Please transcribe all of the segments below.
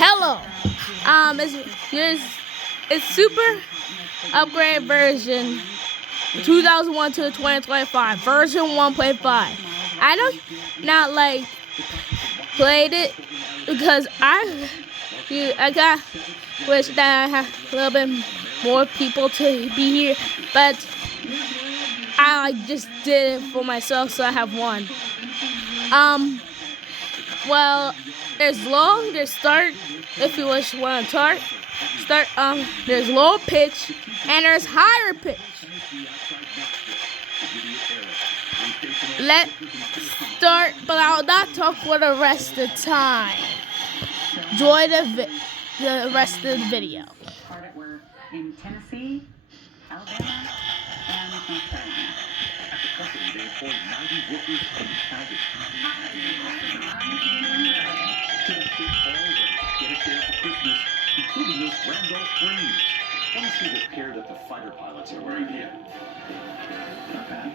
Hello. It's super upgrade version 2001 to 2025 version 1.5. I don't not played it because I got wish that I have a little bit more people to be here, but I just did it for myself, so I have one. Well, there's low, there's start, if you want to start, there's low pitch, and there's higher pitch. Let's start, but I'll not talk for the rest of the time. Enjoy the rest of the video. We're in Tennessee, Alabama, and North Carolina. At the company, they employ 90 workers and package. All ready. Get it there for Christmas, including those Randolph frames. Want to see the pair that the fighter pilots are wearing here? Not bad.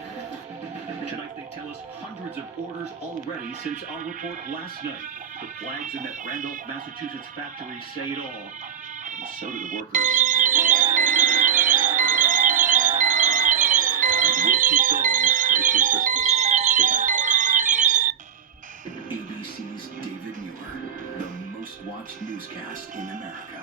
Tonight they tell us hundreds of orders already since our report last night. The flags in that Randolph, Massachusetts factory say it all, and so do the workers. And we'll keep going straight through Christmas. Good night. ABC's David Muir, the most watched newscast in America.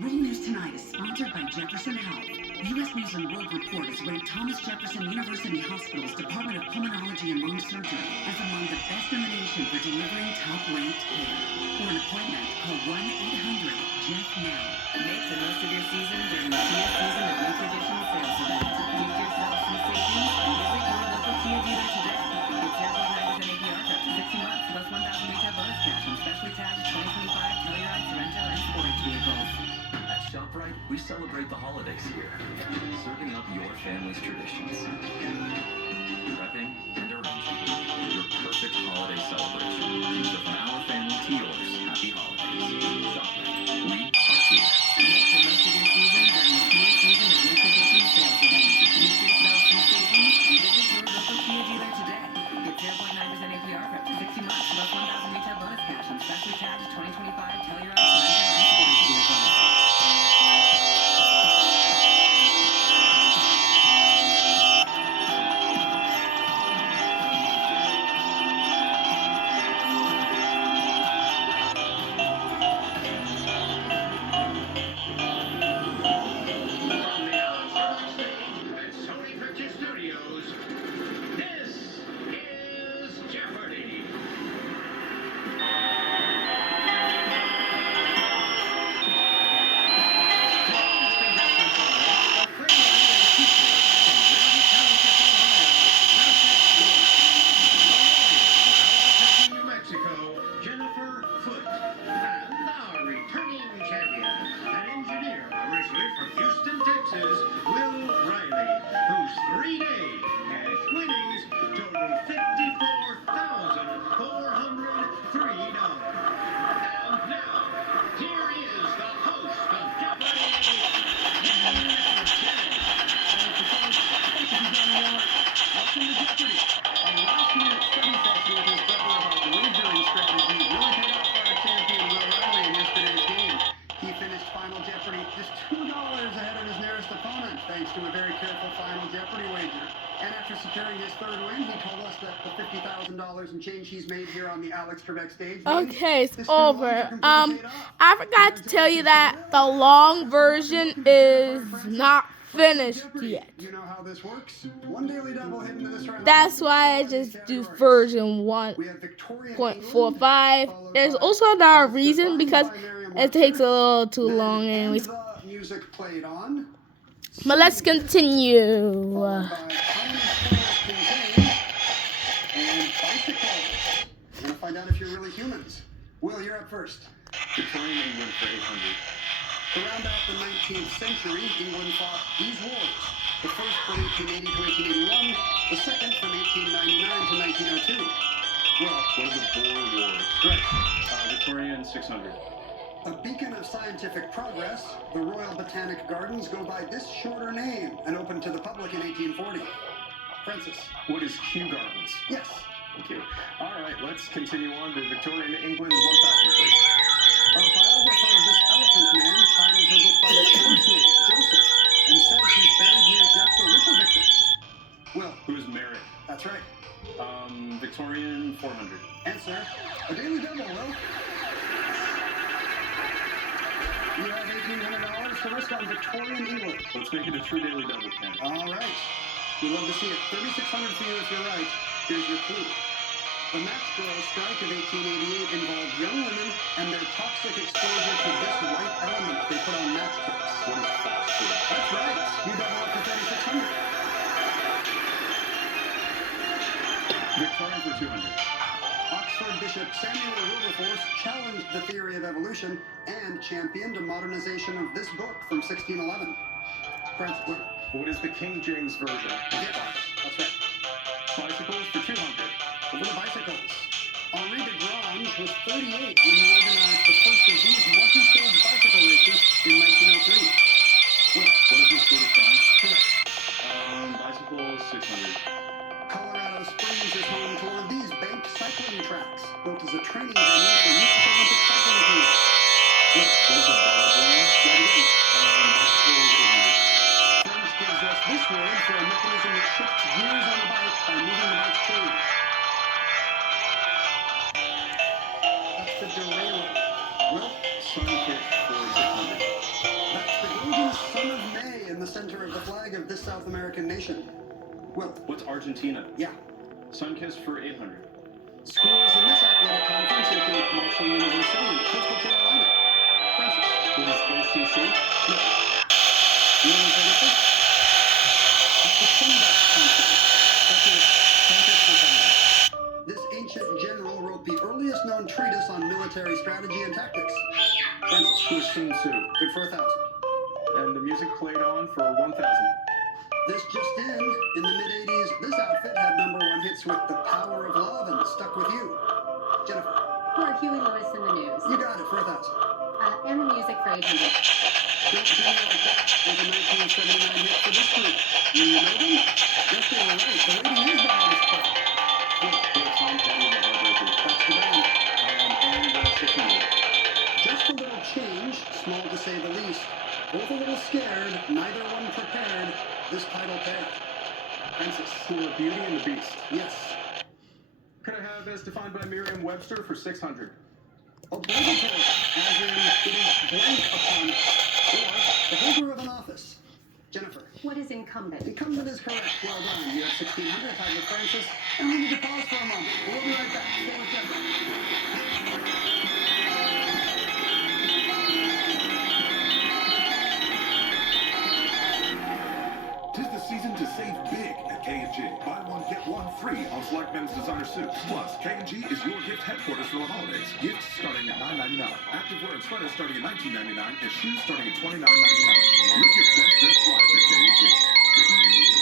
World News Tonight is sponsored by Jefferson Health. U.S. News and World Report has ranked Thomas Jefferson University Hospital's Department of Pulmonology and Lung Surgery as among the best in the nation for delivering top-ranked care. For an appointment, call 1-800-JEFF-NOW. Make the most of your season during the Kia season of New Tradition sales event. Gift yourself some savings and visit your local Kia dealer today. Get 0.9% APR for up to 60 months plus 1,000 retail bonus cash on specially tagged 2025 Telluride, Sorento, and Sportage vehicles. At ShopRite, we celebrate the holidays here, serving up your family's traditions. Prepping and arranging your perfect holiday celebration. So from our family to yours, happy holidays. ShopRite, we are here. Make the most of your season during the Kia season of New Tradition sales event. Gift yourself some savings and visit your local Kia dealer today. Get 0.9% APR for up to 60 months plus 1,000 retail bonus cash on specially tagged 2025 Telluride, Sorento, and Sportage vehicles. Thanks to a very careful Final Jeopardy wager. And after securing his third win, he told us that the $50,000 and change he's made here on the Alex Trebek stage. Okay, it's over. I forgot to tell you that the long version is not finished yet. You know how this works? One daily double hit into this round. That's why I just do version 1.45. There's also another reason because it takes a little too long anyways. Music played on. But let's continue. And bicycles. Gonna find out if you're really humans. Will, you're up first. Victorian England for 800. To round out the 19th century, England fought these wars. The first from 1880 to 1881, the second from 1899 to 1902. Well, What are the Boer Wars? right. Victorian 600. A beacon of scientific progress, the Royal Botanic Gardens go by this shorter name and opened to the public in 1840. Francis. What is Kew Gardens? Yes. Thank you. All right, let's continue on to Victorian England 1000, please. A biographer $1,900 to risk on Victorian England. Let's make it a true daily double, Ken. All right. We love to see it. 3,600 for you if you're right. Here's your clue. The match girl strike of 1888 involved young women and their toxic exposure to this white element they put on match tips. What is phosphorus? That's right. You double up to 3,600. Victorian for 200. Oxford Bishop Samuel Wilberforce challenged the theory of evolution and championed a modernization of this book from 1611. Francis, What is the King James version? yes, that's right. Bicycles for 200. Over the bicycles. Henri de Grange was 38 when he organized the first of these multi-stage bicycle races in 1903. Well, What is this sort of song? correct. Bicycles 600. Colorado Springs is home to one of these banked cycling tracks, built as a training venue for U.S. Olympic cycling teams. Well, What is a velodrome? right again. Bicycles 800. French gives us this word for a mechanism that shifts gears on a bike by moving the bike's chain. That's the derailleur. Well, Sunkist for 600. that's the golden sun of May in the center of the flag of this South American nation. Well, What's Argentina? yeah. Sunkist for 800. Schools in this athletic conference include Marshall University and Coastal Carolina. Francis. What is ACC? No. You know Jennifer? It's the Sunbelt Conference. That's it. Francis for $5. This ancient general wrote the earliest known treatise on military strategy and tactics. Francis. Who is Sun Tzu? Good for 1,000. And the music played on for 1,000. This just in the mid-'80s, this outfit had #1 hits with The Power of Love and Stuck With You. Jennifer. Or Huey Lewis in the news. You got it for 1,000. And the music for 800. Don't do me like that. There's a 1979 hit for this group. Do you know them? Yes, they were right. The lady is the hardest part. What Tom Petty and the Heartbreakers? That's the band. And 600. Just a little change, small to say the least. Both a little scared, neither one prepared. This title pair. Francis. For Beauty and the Beast. Yes. Could I have as defined by Merriam-Webster for 600? Obligatory, as in it is blank upon it. Or the holder of an office. Jennifer. What is incumbent? Incumbent is correct. Well done. You have 1,600 tied with Francis. And we need to pause for a moment. We'll be right back. Stay with Jennifer. Tis the season to save big at K&G. Buy one, get one free on select men's designer suits. Plus, K&G is your gift headquarters for the holidays. Gifts starting at $9.99. Activewear and sweaters starting at $19.99. And shoes starting at $29.99. Live your best life at K&G.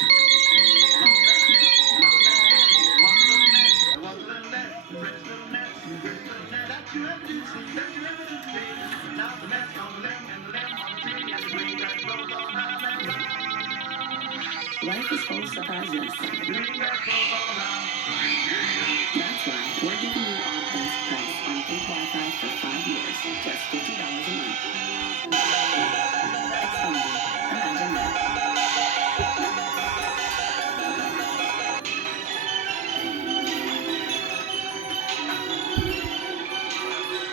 Life is full of surprises. That's why we're giving you our best price on Think Wi-Fi for 5 years, just $50 a month. Xfinity. Imagine that.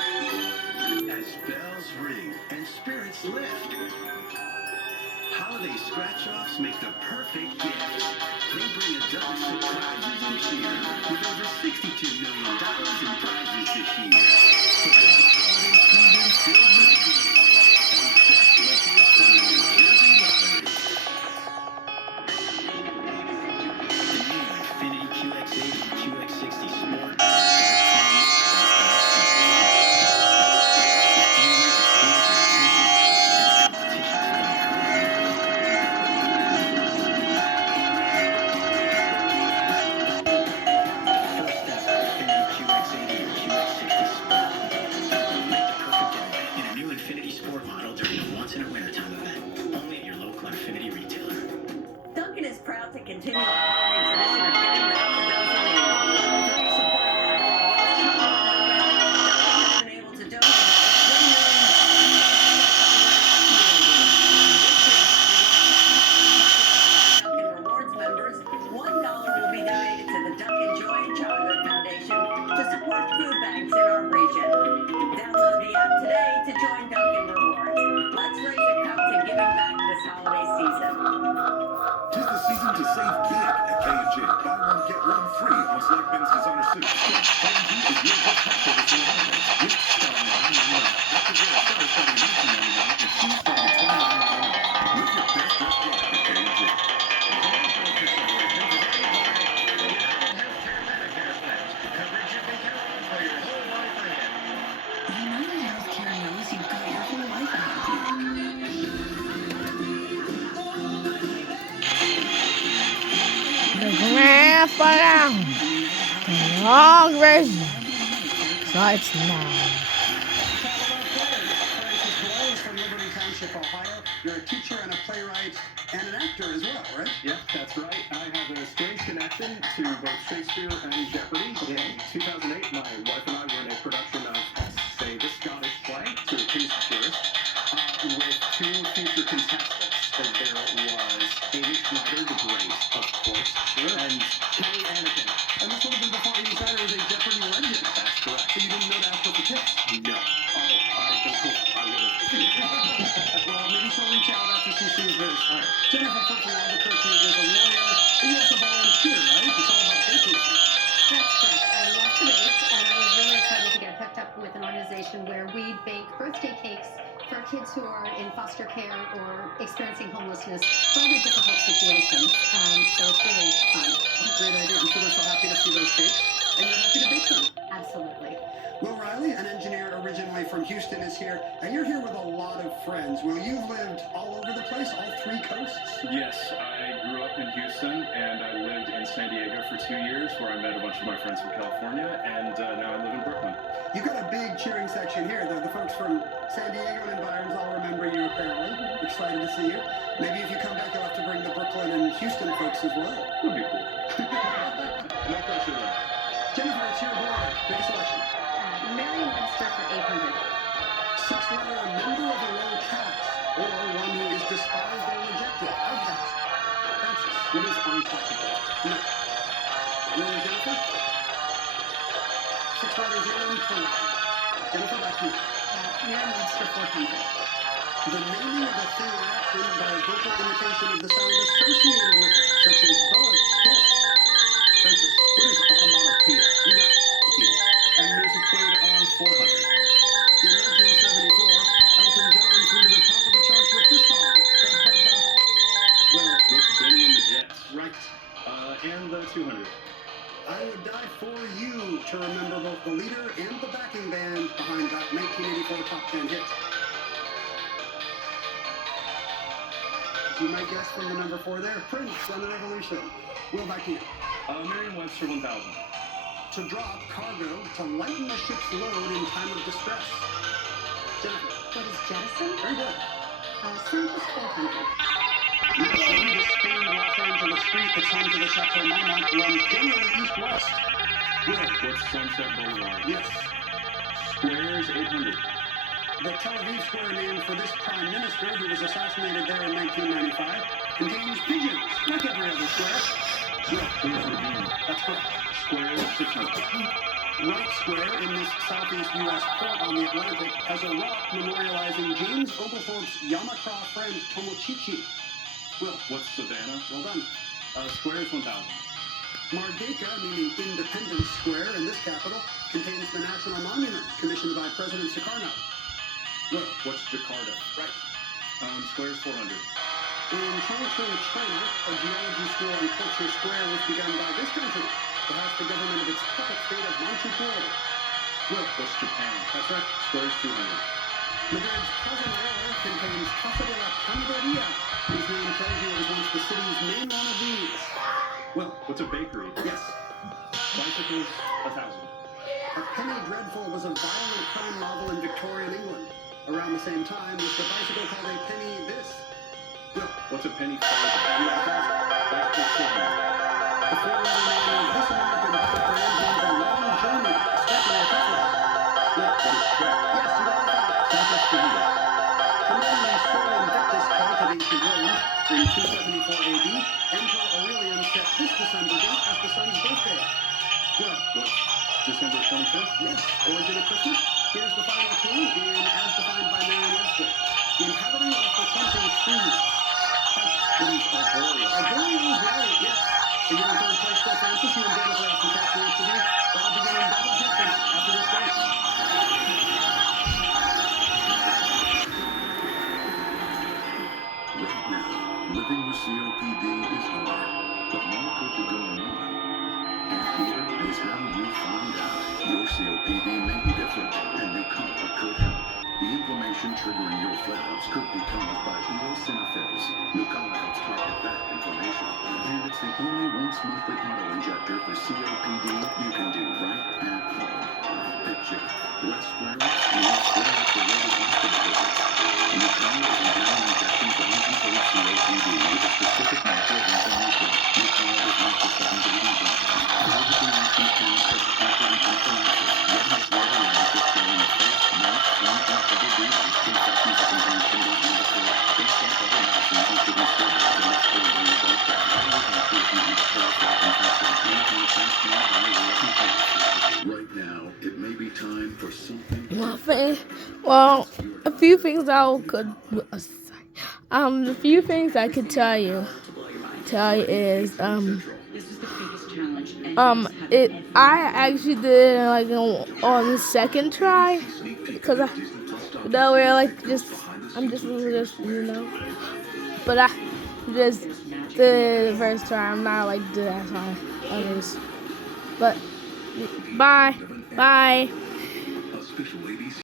As bells ring and spirits lift, holiday scratch-offs make the perfect gift. They bring adults surprises and cheer with over $62 million in prizes this year. So have a holiday season filled with dreams and best wishes from the New Jersey Lottery. The new Infiniti QX80 and QX60 Sport. Dunkin' is proud to continue our holiday tradition of giving back to those in need. Through your support of our Dunkin' has been able to donate $1 million. Dunkin' Rewards members, $1 will be donated to the Dunkin' Joy and Chocolate Foundation to support food banks in our region. Download the app today to join Dunkin' Rewards. Let's save big at K&G. Buy one, get one free on select men's designer suits. Plus, K&G is your gift headquarters for the holidays. Gifts starting at $9.99. Active wear sweaters starting at $19.99 and shoes starting at $29.99. Live your best dress look at K&G. United Healthcare knows you've got your whole life ahead of you. The grand finale. The long version. Starts now. From Liberty Township, Ohio. You're a teacher and a playwright and an actor as well, right? Yep, that's right. I have a strange connection to both Shakespeare and Jeopardy. In 2008, my wife and I were in a production of, say, the Scottish play, to appease the tourists, with two future contestants. There was Amy Schneider, the Great, of course, and Kelly Anakin. And this would have been before Amy Schneider was a Jeopardy legend. That's correct. So you didn't know that for the tips? No. Oh, I would have. Well, maybe she'll reach out after she sees this. Jennifer Foote from Albuquerque is a lawyer. And you also volunteer, right? It's all about baking. That's correct. I love to bake, and I was really excited to get hooked up with an organization where we bake birthday cakes for kids who are in foster care or experiencing homelessness for other difficult situations. So it's really fun. Great idea. I'm sure they're so happy to see those cakes. And you're happy to bake them. Absolutely. Will Riley, an engineer originally from Houston, is here. And you're here with a lot of friends. Will, you've lived all over the place, all three coasts? Yes, I grew up in Houston, and I lived in San Diego for 2 years, where I met a bunch of my friends from California, and now I live in Brooklyn. You've got a big cheering section here. The folks from San Diego and environs all remember you apparently. Excited to see you. Maybe if you come back, you'll have to bring the Brooklyn and Houston folks as well. Would be cool. No pressure though. Jennifer, it's your board. Make a selection. Merriam-Webster for 800. Six-letter member of a low caste, or one who is despised or rejected. Outcast. Francis. What is untouchable? No. Will and Jennifer? 6 letters in for Jennifer, back to you. Merriam-Webster 400. The naming of a thing or action by vocal imitation of the sound associated with it, such as buzz, hiss. Francis. What is onomatopoeia? You got it. And music played on 400. In 1974, Elton John flew to the top of the charts with this song. Well, What's Benny and the Jets? right. And the 200. I Would Die For You to remember both the leader and the backing band behind that 1984 top 10 hit. As you might guess from the number 4 there, Prince on the Revolution. Will, back to you. Merriam-Webster 1000. To drop cargo to lighten the ship's load in time of distress. Jennifer. What is jettison? Very good. Sunset 400. Naturally, the famed Los Angeles street that's home to the Chateau Marmont runs generally east-west. Will. What's Sunset Boulevard? Yes. Squares 800. The Tel Aviv square named for this prime minister who was assassinated there in 1995 contains pigeons, like every other square. Will. Who's Ravine? That's correct. Squares 600. Wright Square in this southeast U.S. port on the Atlantic has a rock memorializing James Oglethorpe's Yamakra friend Tomochichi. Will. What's Savannah? Well done. Squares 1000. Mardeka, meaning Independence Square in this capital, contains the national monument commissioned by President Sukarno. Will. What's Jakarta? Right. Squares 400. In Chongqing, China, a geology school on Culture Square was begun by this country to house the government of its puppet state of Manchukuo. Will. What's Japan? That's right. Squares 200. Madrid's Plaza Mayor contains Casa de la Panaderia, whose name tells you it was once the city's main one of these. Will. What's a bakery? Yes. Bicycles 1000. A Penny Dreadful was a violent crime novel in Victorian England. Around the same time was the bicycle called a penny this. Will. What's a penny farthing? Bicycle 400. The four-letter name of this American bike brand means a long journey, a step or a tougher. Will. What is Trek? Yes, you got it. Santos Divina. Promoting the Sol Invictus cult of ancient Rome in 274 AD, Emperor Aurelian set this December date as the sun's birthday. Will. What's December 25th? Yes. Origin of Christmas? Here's the final clue in as defined by Merriam-Webster. Inhabiting or frequenting trees. What is Arboreal? Arboreal is right, yes. COPD is hard, but more could be going on. And here is how you find out. Your COPD may be different, and Nucala could help. The inflammation triggering your flare-ups could be caused by eosinophils. Nucala helps target that inflammation. And it's the only once-monthly auto-injector for COPD you can do right at home. Picture less flare-ups, more flare-up-related hospital visits. Nucala is an oral injection for uncontrolled COPD with a specific marker of inflammation. Nucala is not for sudden bleeding symptoms. Allergically reactions can cause pancreatic anaphylaxis. Yet has rare analysis showing a fast, marked, and trouble breathing. Infections that can bring shingles and diphtheria. Based off other medicines, including steroids and respiratory results that highly helpful if you have a parasitic infection and can transplant diarrhea and cough. Right now, it may be time for something. Well, a few things a few things I could tell you is I actually did it like on the second try because I'm just but I just did it the first try. I'm not like did that on others. But bye.